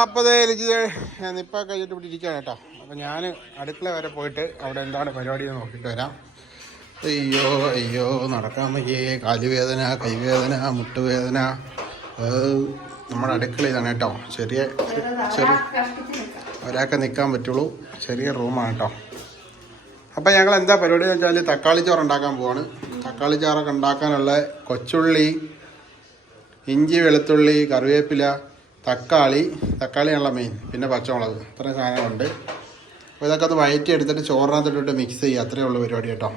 അപ്പോൾ ലിജിത് നിപ്പ കഴിഞ്ഞിട്ട് ഇവിടെ ഇരിക്കുകയാണ് കേട്ടോ. അപ്പോൾ ഞാൻ അടുക്കള വരെ പോയിട്ട് അവിടെ എന്താണ് പരിപാടി എന്ന് നോക്കിയിട്ട് വരാം. അയ്യോ അയ്യോ നടക്കാൻ വയ്യേ. കാലുവേദന കൈവേദന മുട്ടുവേദന. നമ്മുടെ അടുക്കള ഇതാണ് കേട്ടോ. ചെറിയ ചെറിയ ഒരാൾക്ക് നിൽക്കാൻ പറ്റുള്ളൂ. ചെറിയ റൂമാണ് കേട്ടോ. അപ്പം ഞങ്ങൾ എന്താ പരിപാടി എന്ന് വെച്ചാൽ തക്കാളി ചോറ് ഉണ്ടാക്കാൻ പോവാണ്. തക്കാളി ചോറൊക്കെ ഉണ്ടാക്കാനുള്ള കൊച്ചുള്ളി ഇഞ്ചി വെളുത്തുള്ളി കറിവേപ്പില തക്കാളി തക്കാളിയാണല്ലോ മെയിൻ പിന്നെ പച്ചമുളക് ഇത്രയും സാധനങ്ങളുണ്ട്. അപ്പോൾ ഇതൊക്കെ ഒന്ന് വയറ്റി എടുത്തിട്ട് ചോറിനകത്തിട്ടിട്ട് മിക്സ് ചെയ്യുക. അത്രയേ ഉള്ളൂ പരിപാടി കേട്ടോ.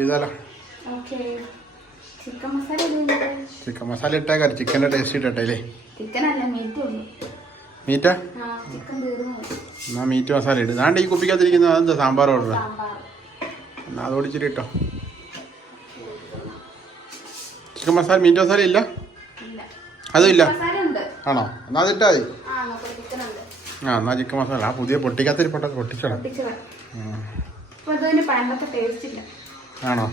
എഴുതാലോ ചിക്കൻ മസാല ഇടുന്നുണ്ട് ചിക്കൻ മസാല ഇട്ടേക്കാം. ചിക്കന്റെ ടേസ്റ്റ് ഇട്ടേ മീറ്റ് എന്നാ മീറ്റാ മസാല ഇടും. ദാണ്ട് ഈ കുപ്പിക്കകത്തിരിക്കുന്നത് അതെന്താ? സാമ്പാർ ഓർഡർ എന്നാൽ അത് ഓടിച്ചിട്ട് ഇട്ടോ. ചിക്കൻ മസാല മീറ്റ് മസാല ഇല്ല? അതും ഇല്ല? ആണോ? എന്നാ അതിട്ടാ മതി. ആ എന്നാ ചിക്കൻ മസാല. ആ പുതിയ പൊട്ടിക്കാത്തൊരു പൊട്ട പൊട്ടിച്ചോളാം. പൊട്ടിച്ച് അപ്പൊ അതിന് പണ്ടത്തെ ടേസ്റ്റ് ഇല്ല. ആണോ?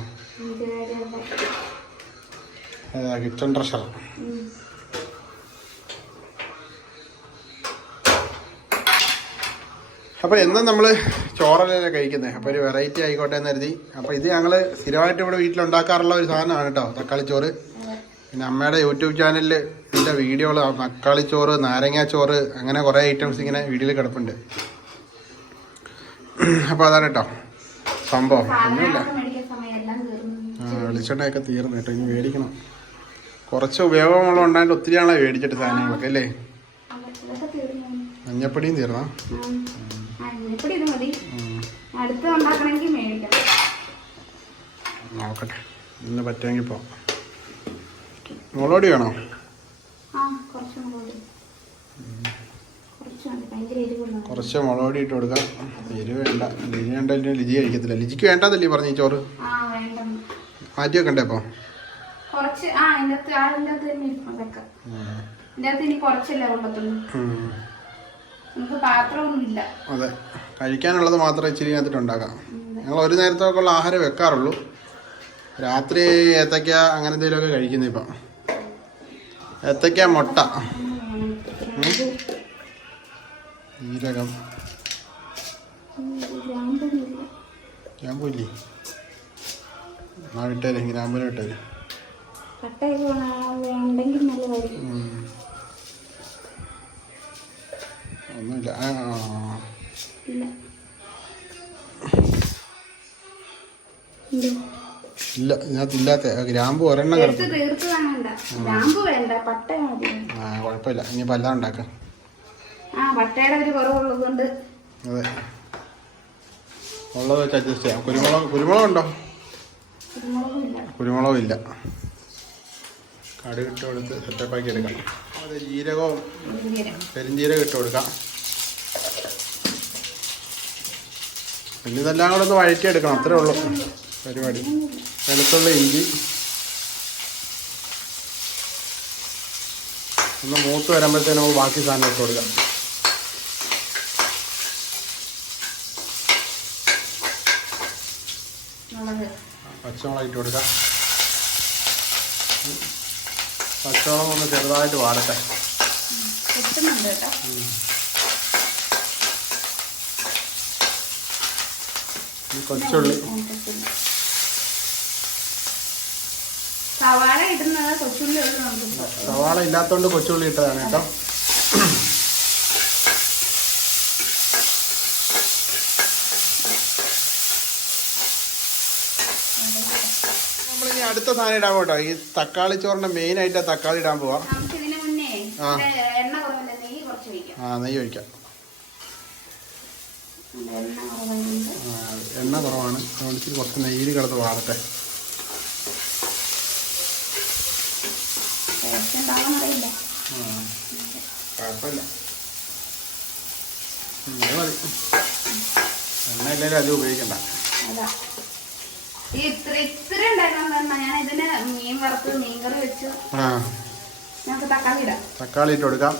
Kitchen treasure. അപ്പോൾ എന്നും നമ്മൾ ചോറല്ലേ കഴിക്കുന്നത് അപ്പോൾ ഒരു വെറൈറ്റി ആയിക്കോട്ടെ എന്ന് കരുതി. അപ്പോൾ ഇത് ഞങ്ങൾ സ്ഥിരമായിട്ട് ഇവിടെ വീട്ടിലുണ്ടാക്കാറുള്ള ഒരു സാധനമാണ് കേട്ടോ തക്കാളി ചോറ് പിന്നെ അമ്മയുടെ യൂട്യൂബ് ചാനലിൽ എന്റെ വീഡിയോകൾ തക്കാളി ചോറ് നാരങ്ങാ ചോറ് അങ്ങനെ കുറേ ഐറ്റംസ് ഇങ്ങനെ വീഡിയോയിൽ കിടപ്പുണ്ട്. അപ്പോൾ അതാണ് കേട്ടോ സംഭവം. ഒന്നുമില്ല. ആ വെളിച്ചെണ്ണയൊക്കെ തീർന്നു കേട്ടോ ഇനി മേടിക്കണം. കുറച്ച് ഉപയോഗമുള്ള ഉണ്ടായിട്ട് ഒത്തിരി ആളെ മേടിച്ചിട്ട് സാധനങ്ങളൊക്കെ അല്ലേ? മഞ്ഞപ്പൊടിയും തീർന്നാ? നോക്കട്ടെ. ഇന്ന് പറ്റുമെങ്കിൽ പോ. മുളക് വേണോ? കുറച്ച് മുളോടി. കുറച്ച് മതി ഭയങ്കര എരിവുള്ള കുറച്ച് മുളക് ഇട്ട് കൊടുക്കാം. എരിവ് വേണ്ട. ലിജി വേണ്ട ലിജി കഴിക്കത്തില്ല. ലിജിക്ക് വേണ്ടതല്ലേ പറഞ്ഞ ചോറ്? മാറ്റി വെക്കണ്ടേ അപ്പോൾ അതെ. കഴിക്കാനുള്ളത് മാത്രമേ ഇച്ചിരി അതിട്ട് ഉണ്ടാക്കാം. ഞങ്ങൾ ഒരു നേരത്തേക്കുള്ള ആഹാരം വെക്കാറുള്ളൂ. രാത്രി ഏത്തക്ക അങ്ങനെ എന്തെങ്കിലുമൊക്കെ കഴിക്കുന്നു ഇപ്പം. ഏത്തക്ക മുട്ട. ജീരകം. ഗ്രാമ്പൂല്ലേ? ആ വിട്ടേരെ ഗ്രാമ്പൂരം വിട്ടേരെ. ഒന്നുമില്ല. ഇല്ല ഇതിനകത്തില്ലാത്ത ഇല്ലാത്ത ഗ്രാമ്പു ഒരെണ്ണം കിടക്കും ആ കുഴപ്പമില്ല. ഇനി എല്ലാം ഉണ്ടാക്കാം. അതെ. ഉള്ളത് വെച്ച് അഡ്ജസ്റ്റ് ചെയ്യാം. കുരുമുളക് കുരുമുളക് ഉണ്ടോ? കുരുമുളകും ഇല്ല. കടുക് ഇട്ട് കൊടുത്ത് സെറ്റപ്പാക്കി എടുക്കാം. അത് ജീരകവും പെരുംജീരകം ഇട്ട് കൊടുക്കാം. പിന്നെ ഇതെല്ലാം കൂടെ ഒന്ന് വഴറ്റി എടുക്കണം അത്രേ ഉള്ളൂ. പരിപാടി. വെളുത്തുള്ള ഇഞ്ചി. ഒന്ന് മൂത്ത് വരുമ്പോഴത്തേനും നമുക്ക് ബാക്കി സാധനം ഇട്ട് കൊടുക്കാം. മുളക്. പച്ചമുളക് ഇട്ട് കൊടുക്കാം. പച്ചമുളക് ഒന്ന് ചെറുതായിട്ട് വാടട്ടെ. കൊച്ചുള്ളി. സവാള ഇടുന്നത് കൊച്ചുള്ളി സവാള ഇല്ലാത്തോണ്ട് കൊച്ചുള്ളി ഇട്ടതാണ് കേട്ടോ. നമ്മളിനി അടുത്ത സാധനം ഇടാൻ പോട്ടോ. ഈ തക്കാളി ചോറിന്റെ മെയിൻ ആയിട്ട് തക്കാളി ഇടാൻ പോവാ. ആ. നെയ്യ് ഒഴിക്കാം. എണ്ണ കുറവാണ്. അതുകൊണ്ട് കുറച്ച് നെയ്യിൽ കിടന്ന് വാടട്ടെ. ടേസ്റ്റ് ഉണ്ടാവും അറിയില്ല ആ, കുഴപ്പമില്ല ഉം, അത്. മതി എണ്ണ ഇല്ലെങ്കിൽ അത് ഉപയോഗിക്കണ്ട ഇത്ര ഇത്ര ഉണ്ടാക്കണം ഞാൻ ഇതിന് മീൻ വറുത്ത് മീൻകറി വെച്ചു. ആ. നമുക്ക് തക്കാളി ഇടാം. തക്കാളി ഇട്ട് കൊടുക്കാം.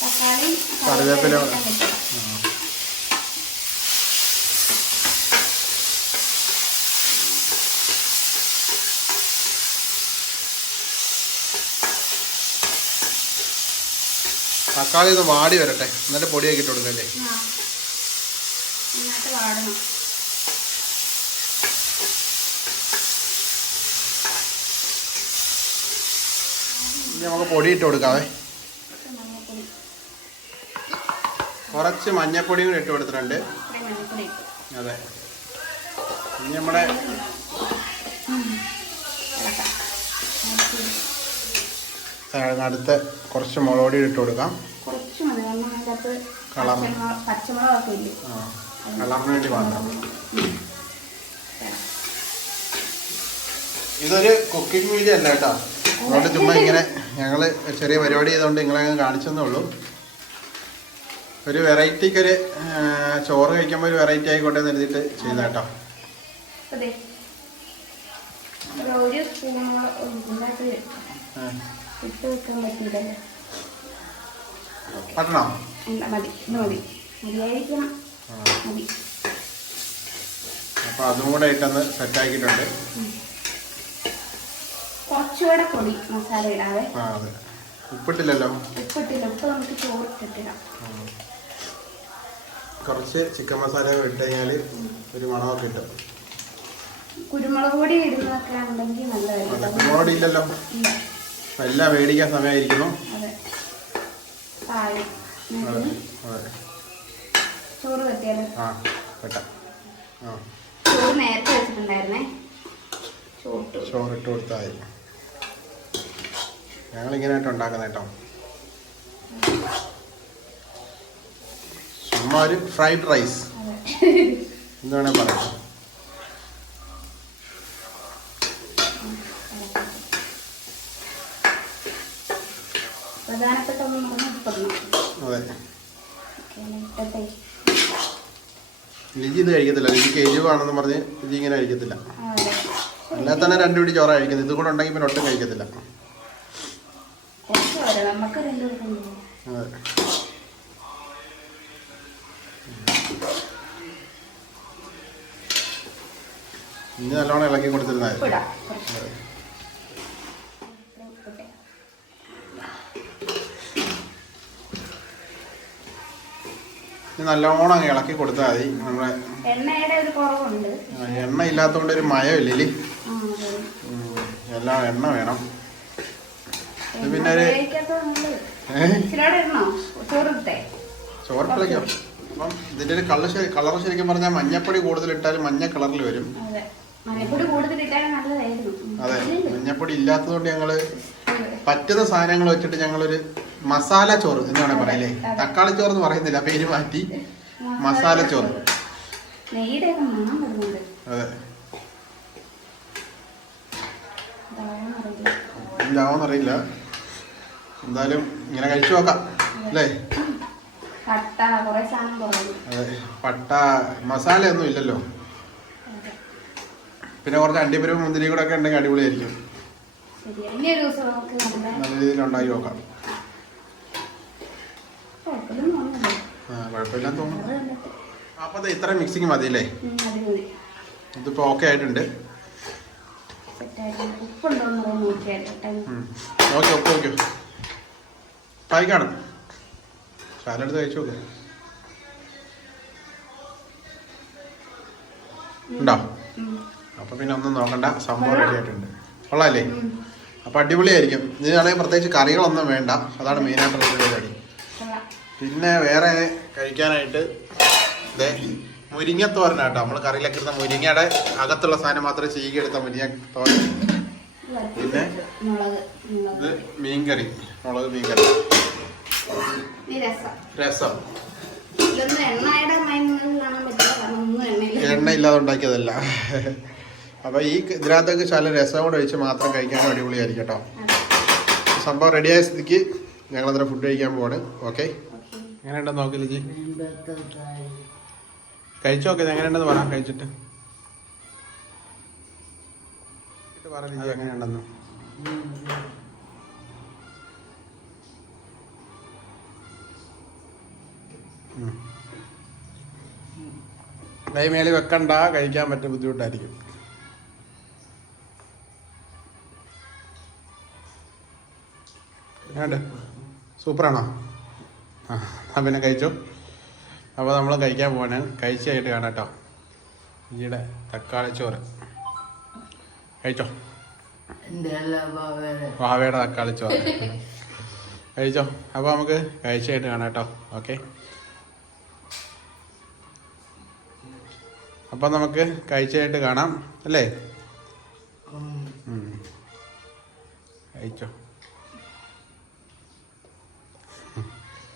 തക്കാളി കറിവേപ്പില തക്കാളി ഒന്ന് വാടി വരട്ടെ. നല്ല പൊടിയാക്കി ഇട്ട് കൊടുക്കല്ലേ നമുക്ക് പൊടി ഇട്ട് കൊടുക്കാവേ കുറച്ച് മഞ്ഞപ്പൊടിയും കൂടി ഇട്ട് കൊടുത്തിട്ടുണ്ട്. അതെ. ഇനി നമ്മുടെ ഇളക്കാം ആ, അടുത്ത കുറച്ച് മുളകൊടി ഇട്ട് കൊടുക്കാം. കുറച്ച് മതി. കാരണം അതിനകത്ത് കളർ. പച്ചമുളക് പച്ചമുളകൊക്കെ ഇല്ലേ? കളറിന് വേണ്ടി മാത്രം. ഇതൊരു കുക്കിംഗ് വീഡിയോ അല്ല കേട്ടോ. അതുകൊണ്ട് ചുമ്മാ ഇങ്ങനെ ഞങ്ങൾ ചെറിയ പരിപാടി ചെയ്തുകൊണ്ട് നിങ്ങളെ കാണിച്ചെന്നേ ഉള്ളൂ ഒരു വെറൈറ്റിക്ക് ഒരു ചോറ് കഴിക്കുമ്പോൾ ഒരു വെറൈറ്റി ആയിക്കോട്ടെ എന്ന് എഴുതിയിട്ട് ചെയ്ത കേട്ടോ. ഒരു സ്പൂണോളം ഉണ്ടാക്കി. ഇട്ട് വെക്കാൻ പറ്റിയില്ലല്ലോ. പറ്റണോ? ഇല്ല, മതി ഇത് മതി. മതിയായിരിക്കണം. മതി. അപ്പോൾ അതും കൂടെ ഇട്ടൊന്ന് സെറ്റാക്കിയിട്ടുണ്ട് കുറച്ചുകൂടെ പൊടി മസാല ഇടാവേ. ആ അതെ. ഉപ്പിട്ടില്ലല്ലോ? ഉപ്പിട്ടില്ല ഉപ്പ് നമുക്ക് ചോറിട്ടിട്ടില്ല കുറച്ച് ചിക്കൻ മസാല ഇട്ട് കഴിഞ്ഞാൽ ഒരു മണമൊക്കെ കിട്ടും. കുരുമുളക് പൊടി ഇടുന്നതൊക്കെ ഉണ്ടെങ്കിൽ നല്ലതായിരിക്കും. കുരുമുളക് ഇല്ലല്ലോ. ഇല്ല അപ്പം എല്ലാം മേടിക്കാൻ സമയമായിരിക്കുന്നു ചോറ് ആ ചോറ് നേരത്തെ വെച്ചിട്ടുണ്ടായിരുന്നേ. ചോട്ട് ചോറ് ഇട്ട് കൊടുത്താൽ മതി. ഞങ്ങളിങ്ങനെയായിട്ട് ഉണ്ടാക്കുന്ന കേട്ടോ. ചുമ്മാ ഒരു ഫ്രൈഡ് റൈസ്. എന്ന് വേണേൽ പറയാം പ്രധാനപ്പെട്ട ലിജി ഇത് കഴിക്കത്തില്ല. ലിജിക്ക് എരിവാണെന്ന് പറഞ്ഞ് ലിജി ഇങ്ങനെ കഴിക്കത്തില്ല. അല്ലാതെ തന്നെ രണ്ടു പിടി ചോറ കഴിക്കുന്നത്. ഇത് കൂടെ ഉണ്ടെങ്കിൽ പിന്നെ ഒട്ടും കഴിക്കത്തില്ല. അതെ. ഇനി നല്ലോണം ഇളക്കി കൊടുത്തിരുന്നാൽ മതി. ഉപ്പിടാം കുറച്ച് അതെ. ഇത്രയും ഉപ്പിട്ടെ. ഇനി നല്ലോണം അങ്ങ് ഇളക്കി കൊടുത്താൽ മതി. നമ്മുടെ എണ്ണയുടെ ഒരു കുറവുണ്ട്. എണ്ണ ഇല്ലാത്തതുകൊണ്ട് ഒരു മയമില്ലേ. എല്ലാം എണ്ണ വേണം. ഇത് പിന്നെ ഒരു ഉപയോഗിക്കാത്തത് നല്ലത്. ഏഹ് ഇച്ചിരിയോടെ ഇടണോ? ചോറിട്ടെ. ചോറ് കളിക്കാം അപ്പം ഇതിന്റെ ഒരു കളർ കളർ ശരിക്കും പറഞ്ഞാൽ മഞ്ഞപ്പൊടി കൂടുതൽ ഇട്ടാലും മഞ്ഞ കളറിൽ വരും. അതെ. മഞ്ഞപ്പൊടി ഇല്ലാത്തതുകൊണ്ട് ഞങ്ങൾ പറ്റുന്ന സാധനങ്ങൾ വെച്ചിട്ട് ഞങ്ങളൊരു മസാല ചോറ് എന്ന് വേണേൽ പറയല്ലേ തക്കാളി ചോറ് എന്ന് പറയുന്നില്ല പേര് മാറ്റി. മസാല ചോറ്. അതെ. എന്താവെന്നറിയില്ല എന്തായാലും ഇങ്ങനെ കഴിച്ചു നോക്കാം അല്ലേ? പട്ട മസാലയൊന്നും ഇല്ലല്ലോ. പിന്നെ കുറച്ച് അണ്ടിപ്പരിപ്പ് മുന്തിരി കൂടെ ഒക്കെ ഉണ്ടെങ്കിൽ അടിപൊളിയായിരിക്കും. നല്ല രീതിയിൽ ഉണ്ടാക്കി നോക്കാം. ആ കുഴപ്പമില്ലെന്ന് തോന്നുന്നു. അപ്പോൾ അത് ഇത്ര മിക്സിങ് മതിയല്ലേ? അല്ലേ ഇതിപ്പോ ഇതിപ്പോൾ ഓക്കെ ആയിട്ടുണ്ട് ഓക്കെ ഓക്കെ ഓക്കെ കഴിക്കാണ് സാലഡ് കഴിച്ചു നോക്ക്. ഉണ്ടോ? അപ്പൊ പിന്നെ ഒന്നും നോക്കണ്ട. സംഭവം റെഡി ആയിട്ടുണ്ട്. കൊള്ളാല്ലേ? അപ്പൊ അടിപൊളിയായിരിക്കും. ഇതിനാണെങ്കിൽ പ്രത്യേകിച്ച് കറികളൊന്നും വേണ്ട. അതാണ് മെയിനായിട്ടുള്ള പരിപാടി. പിന്നെ വേറെ കഴിക്കാനായിട്ട് ദേ മുരിങ്ങത്തോരന കേട്ടോ നമ്മൾ കറിയിലൊക്കെ ഇരുന്ന മുരിങ്ങയുടെ അകത്തുള്ള സാധനം മാത്രമേ ചീകി എടുത്ത മുരിങ്ങ തോരൻ ഇത് പിന്നെ? ഇത് മീൻകറി മുളക് മീൻകറി. രസം. എണ്ണ ഇല്ലാതെ ഉണ്ടാക്കിയതല്ല. അപ്പൊ ഈ ഇതിനകത്തൊക്കെ ചില രസം കൂടെ ഒഴിച്ച് മാത്രം കഴിക്കാൻ അടിപൊളിയായിരിക്കും കേട്ടോ. സംഭവം റെഡിയായ സ്ഥിതിക്ക് ഞങ്ങളതിന് ഫുഡ് കഴിക്കാൻ പോവാണ്. ഓക്കേ. എങ്ങനെയുണ്ടെന്ന് നോക്കില്ല ജി കഴിച്ചു നോക്കിയത് എങ്ങനെയുണ്ടെന്ന് പറ കഴിച്ചിട്ട്. കഴിച്ചിട്ട് പറ ലിജി. എങ്ങനെയുണ്ടെന്ന്. കൈ മേളിൽ വെക്കണ്ട കഴിക്കാൻ പറ്റും ബുദ്ധിമുട്ടായിരിക്കും. സൂപ്പറാണോ? ആ പിന്നെ കഴിച്ചു? അപ്പോൾ നമ്മൾ കഴിക്കാൻ പോവാണ്. കഴിഞ്ഞിട്ട് കാണാം കേട്ടോ. ഈയിടെ തക്കാളി ചോറ്. കഴിച്ചോ? വാവയുടെ തക്കാളി ചോറ്. കഴിച്ചോ? അപ്പോൾ നമുക്ക് കഴിച്ചായിട്ട് കാണാം കേട്ടോ. ഓക്കെ. അപ്പം നമുക്ക് കഴിച്ചായിട്ട് കാണാം. അല്ലേ? കഴിച്ചോ?